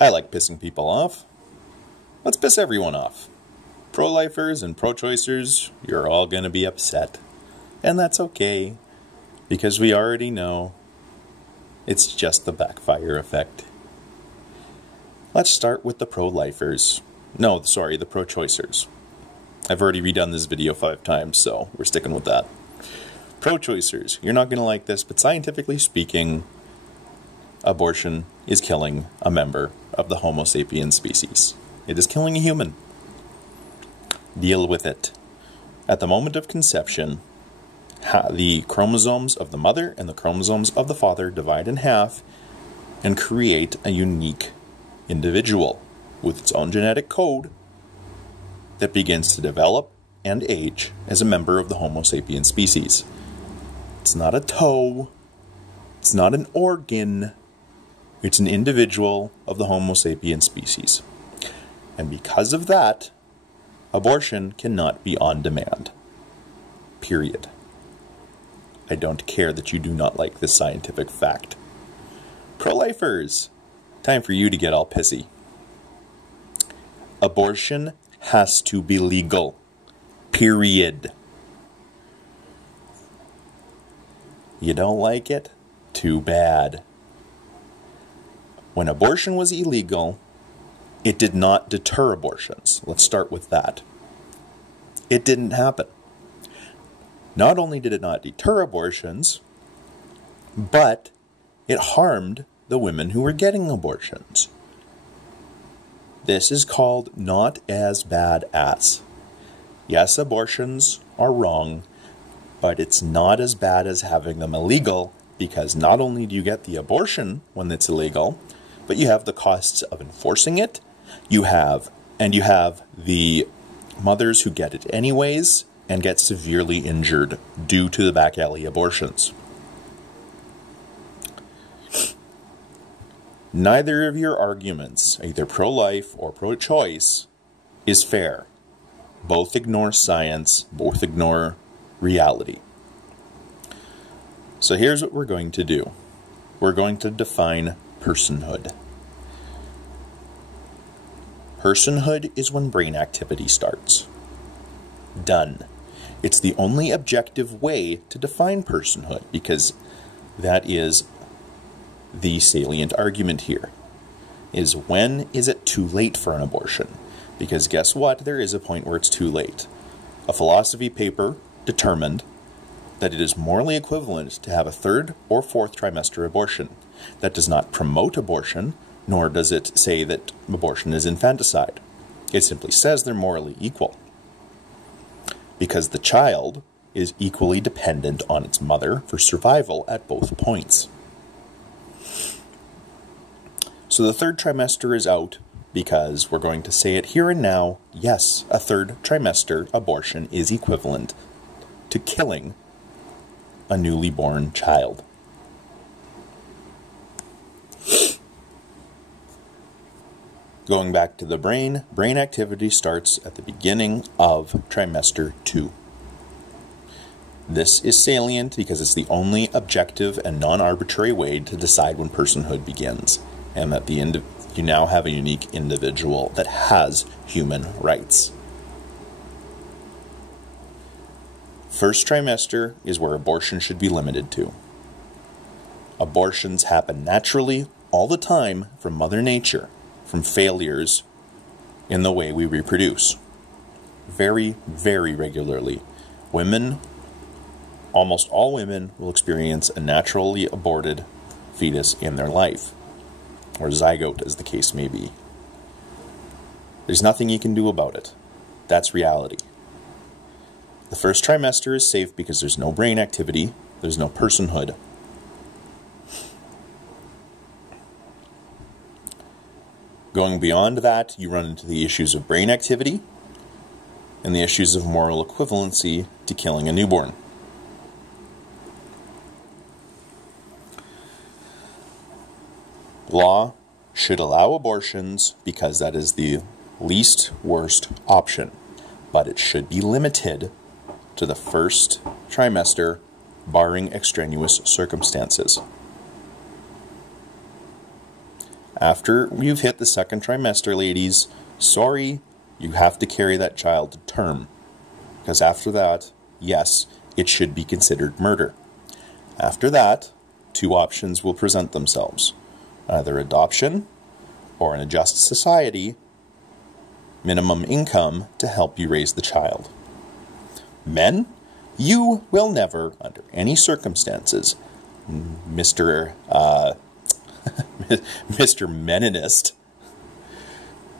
I like pissing people off. Let's piss everyone off. Pro-lifers and pro-choicers, you're all going to be upset. And that's okay, because we already know it's just the backfire effect. Let's start with the pro-lifers. No, sorry, the pro-choicers. I've already redone this video 5 times, so we're sticking with that. Pro-choicers, you're not going to like this, but scientifically speaking, abortion is killing a member of the Homo sapiens species. It is killing a human. Deal with it. At the moment of conception, the chromosomes of the mother and the chromosomes of the father divide in half and create a unique individual with its own genetic code that begins to develop and age as a member of the Homo sapiens species. It's not a toe. It's not an organ. It's an individual of the Homo sapiens species. And because of that, abortion cannot be on demand. Period. I don't care that you do not like this scientific fact. Pro-lifers, time for you to get all pissy. Abortion has to be legal. Period. You don't like it? Too bad. When abortion was illegal, it did not deter abortions. Let's start with that. It didn't happen. Not only did it not deter abortions, but it harmed the women who were getting abortions. This is called not as bad as. Yes, abortions are wrong, but it's not as bad as having them illegal, because not only do you get the abortion when it's illegal, but you have the costs of enforcing it. You have the mothers who get it anyways and get severely injured due to the back alley abortions. Neither of your arguments, either pro-life or pro-choice, is fair. Both ignore science, both ignore reality. So here's what we're going to do. We're going to define personhood. Personhood is when brain activity starts. Done. It's the only objective way to define personhood, because that is the salient argument here. Is when is it too late for an abortion? Because guess what? There is a point where it's too late. A philosophy paper determined that it is morally equivalent to have a 3rd or 4th trimester abortion. That does not promote abortion, nor does it say that abortion is infanticide. It simply says they're morally equal. Because the child is equally dependent on its mother for survival at both points. So the 3rd trimester is out because we're going to say it here and now. Yes, a 3rd trimester abortion is equivalent to killing a newly born child. Going back to the brain activity starts at the beginning of trimester 2. This is salient because it's the only objective and non-arbitrary way to decide when personhood begins, and that you now have a unique individual that has human rights. First trimester is where abortion should be limited to. Abortions happen naturally all the time from Mother Nature, from failures in the way we reproduce. Very, very regularly. Women, almost all women, will experience a naturally aborted fetus in their life, or zygote as the case may be. There's nothing you can do about it. That's reality. The first trimester is safe because there's no brain activity, there's no personhood. Going beyond that, you run into the issues of brain activity and the issues of moral equivalency to killing a newborn. Law should allow abortions because that is the least worst option, but it should be limited to the first trimester, barring extraneous circumstances. After you've hit the second trimester, ladies, sorry, you have to carry that child to term. Because after that, yes, it should be considered murder. After that, 2 options will present themselves. Either adoption or in a just society, minimum income to help you raise the child. Men, you will never, under any circumstances, Mr. Meninist,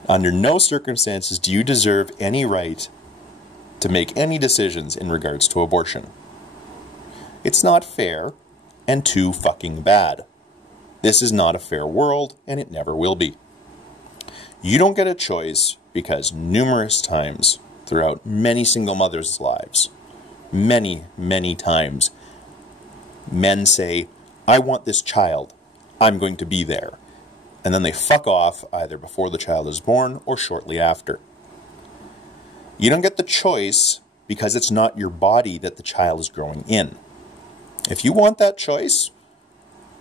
under no circumstances do you deserve any right to make any decisions in regards to abortion. It's not fair and too fucking bad. This is not a fair world, and it never will be. You don't get a choice because numerous times throughout many single mothers' lives, many, many times, men say, I want this child. I'm going to be there. And then they fuck off either before the child is born or shortly after. You don't get the choice because it's not your body that the child is growing in. If you want that choice,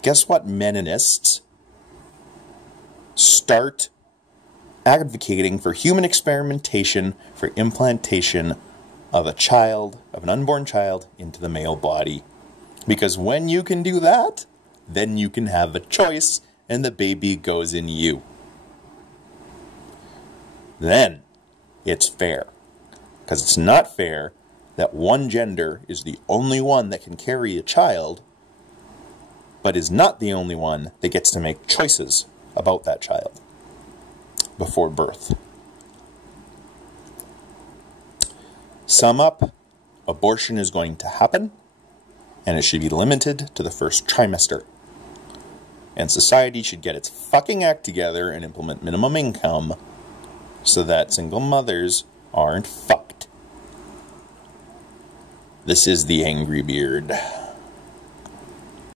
guess what, Meninists? Start advocating for human experimentation for implantation of a child, of an unborn child, into the male body. Because when you can do that, then you can have a choice and the baby goes in you. Then it's fair. Because it's not fair that one gender is the only one that can carry a child, but is not the only one that gets to make choices about that child before birth. Sum up, abortion is going to happen, and it should be limited to the first trimester. And society should get its fucking act together and implement minimum income so that single mothers aren't fucked. This is the Angry Beard.